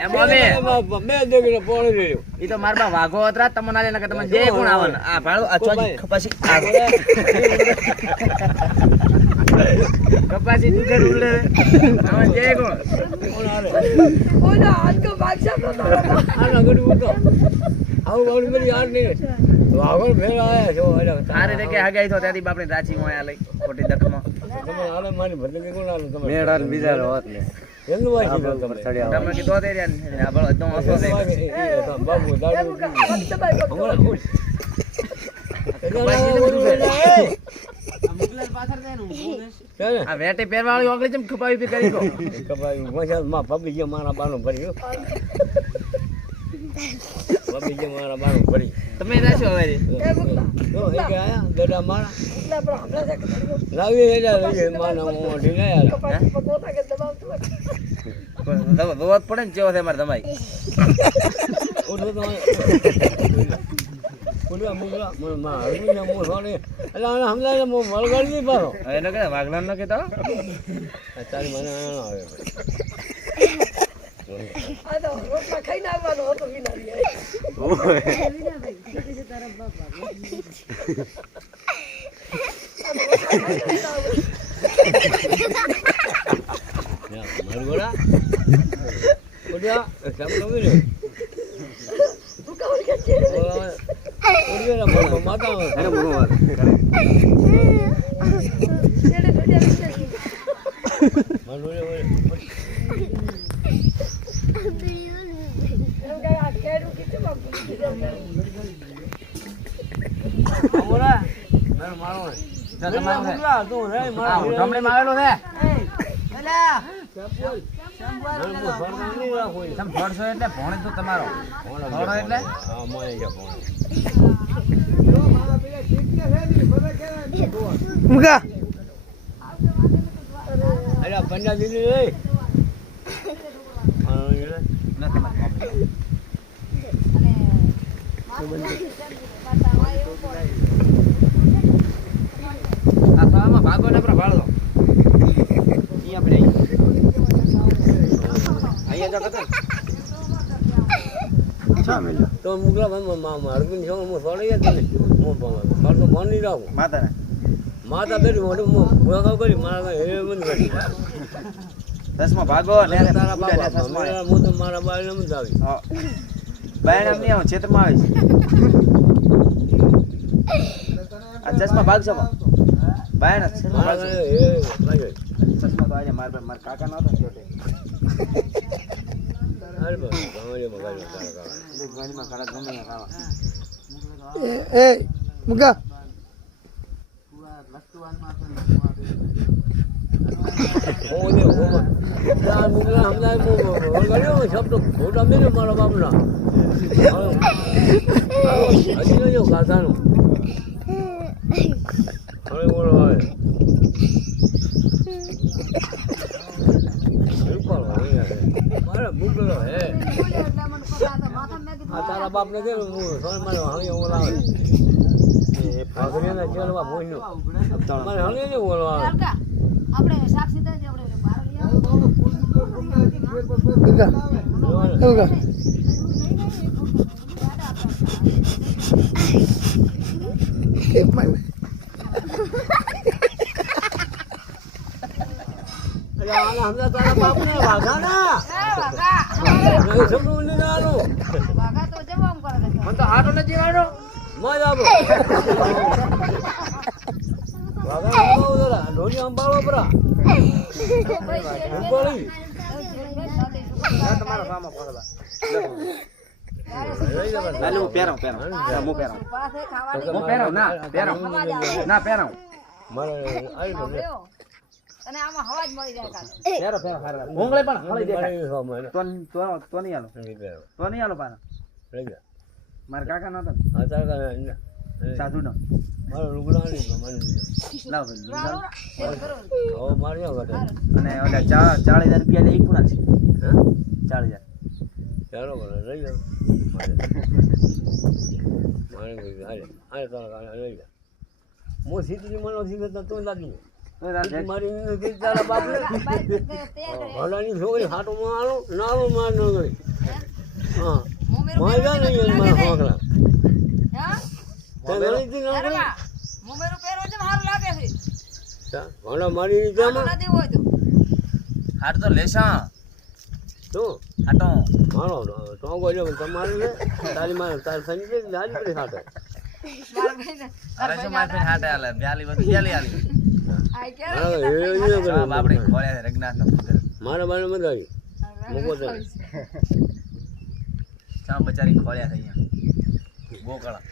એમ હવે બે દેખીને પોણી રહ્યો ઈ તો માર બા વાઘો હતા તમને આલે નકે તમને જે કોણ આવન આ ભાળો આ ચોજી કપાસી કપાસી તું ઘર ઉડે આવન જે કોણ ઓલા હાથ કો બાદશાહ તો આના ગડું ઉતો આવું વાળી મેરી યાર નહીં વાઘો ભેળા આયા છો તારે રે કે હગાઈ તો ત્યાંથી બાપને રાચી મોયા લઈ ખોટી દખમાં તમે આલે મારી ભરતી કોણ આલે તમે મેળા બીજા હોત ને એનું વાસી તમે તમે કીધો તે રે આ બળ તો હસો દે બાબુ દાડુ આ વેટે પહેરવાળી ઓગળી જેમ ખપાવી પી કરી કો કપાઈ મજાલ માં પબી જે મારા બાનો ભર્યો પબી જે મારા બાનો ભરી તમે રાશો હવે તો એ કે આયા ગડા મારા એટલે પણ હમણાં જ લાવી એલા લઈ માનો મોઢી ના યાર પોતા કે દબાવતું રોત પડે ને જેવો છે માર તમાઈ ઓલો તો ઓલો મુગલા માં હરમી ના મો સોને એટલે આને હમલા મો વળગાડી ની પારો એને કે વાગલાન ન કેતો તારી મને આવે આ તો રોટલા ખાઈને આવવાનો હતો વિનારી મરગોડા ઓડિયા કેમ નવી રે ભૂકાવલ કે છે ઓડિયા માતા એને બોલો વાત છેડે છોડ્યા છે મરગોડા એમ કે આ કેડું કીધું બાપુ અમારા મેં મારો મુગલા તો રે મારા ઠમડી માં આવેલો છે તમ ફોડશો એટલે ભોણે તો તમારો ફોડો એટલે હા મોય ગયા ફોન મુગા અરે પંડા દીદી રે આ સામાં ભાગો ને પર ભાળો ઈ આપણે અહીંયા જો કતર ચા મેલો તો મુગલા માં હરગુન છો મો સોડી ગયા તમે મો પાવ તો મન ની રાવ માતા ને માતા બેરી મોઢું મો ભોગા કરી મારા હે મન કરી દસમાં ભાગો ને તારા બાપા મારા મો તો મારા બાઈ નમ જાવી હા બાયણ એમ નહીં આવ ક્ષેત્રમાં આવે છે આ ચશ્મા ભાગ છો બાયણ ચશ્મા ભાગ મારા હે લાગે ચશ્મા તો આજે માર કાકા નતો છોટે અરે બા ગામડે મગાઈ તારા ગણીમાં ખરા ગમે ના ખાવા એ મુગા ઓલે ઓમા જા મુગલા હમલા મો વળગાડ્યો શબ્દ ફોટા મેલે મારા બાપના હજી જો કાતાનો હવે બોલો હવે મારા મુગલો હે આ તારા બાપ ને કે હું સોન મારે હવે ઓલા આવે એ ફાગરીના ચેલવા બોઈનો મારે હવે ને બોલવા આપણે સાક્ષી થઈ આપણે બહાર લઈ આવો મુગા મુગા કે માય અરે આલા હમણાં તારા બાપ ને વાઘા ના વાગા નહીં સમજવું નહીં આલો વાગા તો જવામ કરે છે મન તો હાટો નથી આવડો મજા આવો વાઘા આવો જરા ઢોલી અંબાળો પરા અંબાળી તમારો સામો પકડા હાલે હું પહેરાવ હું પહેરાવ પાસે ખાવાની હું પહેરાવ ના પહેરાવ મારે આવી તો અને આમાં હવા જ મળી જાય કાલે પહેરાવ હારે ભૂંગળે પણ હળી દેખાય મારે સામે તો નહીં આલો તો નહીં આલો પાછા લઈ ગયા મારા કાકા નતો આ તારા સાધુ નો મારો લુગડા નહીં મને લાવ ઓ માર્યો ઘટે અને ઓલા 40,000 રૂપિયા લે ઈ કોના છે હા 40,000 ચાલો બોલો લઈ જાઓ મારે હાલે હાલે તારા લઈ જા મો સીધી મનો સીધા તો લાગી મારી તારા બાપ ને હલાની છોકરી હાટો મારો નારો માર ન ગઈ હા મોમેરું મારે પહેરવાથી નહીં બધું મારા લાગે હોકલા છે. હા? ત્યાં ગણીથી ના અરે ગણી વાહ. મોમેરું પહેરવાથી સારું લાગે છે. ઘણા મારી આટો નીચામાં નથી હોય તો. હાટ તો લેશા શું હાટો મારો ટોંગો જો તમારે ને તારી મારે તારી સંજય લાજ પડી ખાતે મારા ભાઈને અરે શું માર ફેર હાટે આલે બ્યાલી બધું બ્યાલી આલી આઈ કે હા એ જવાબ આપણે ખોળ્યા છે રઘનાથનો પુત્ર મારા બાને મજા આવી મૂકો તો ચા બચારી ખોળ્યા છે અહીંયા ગોકળા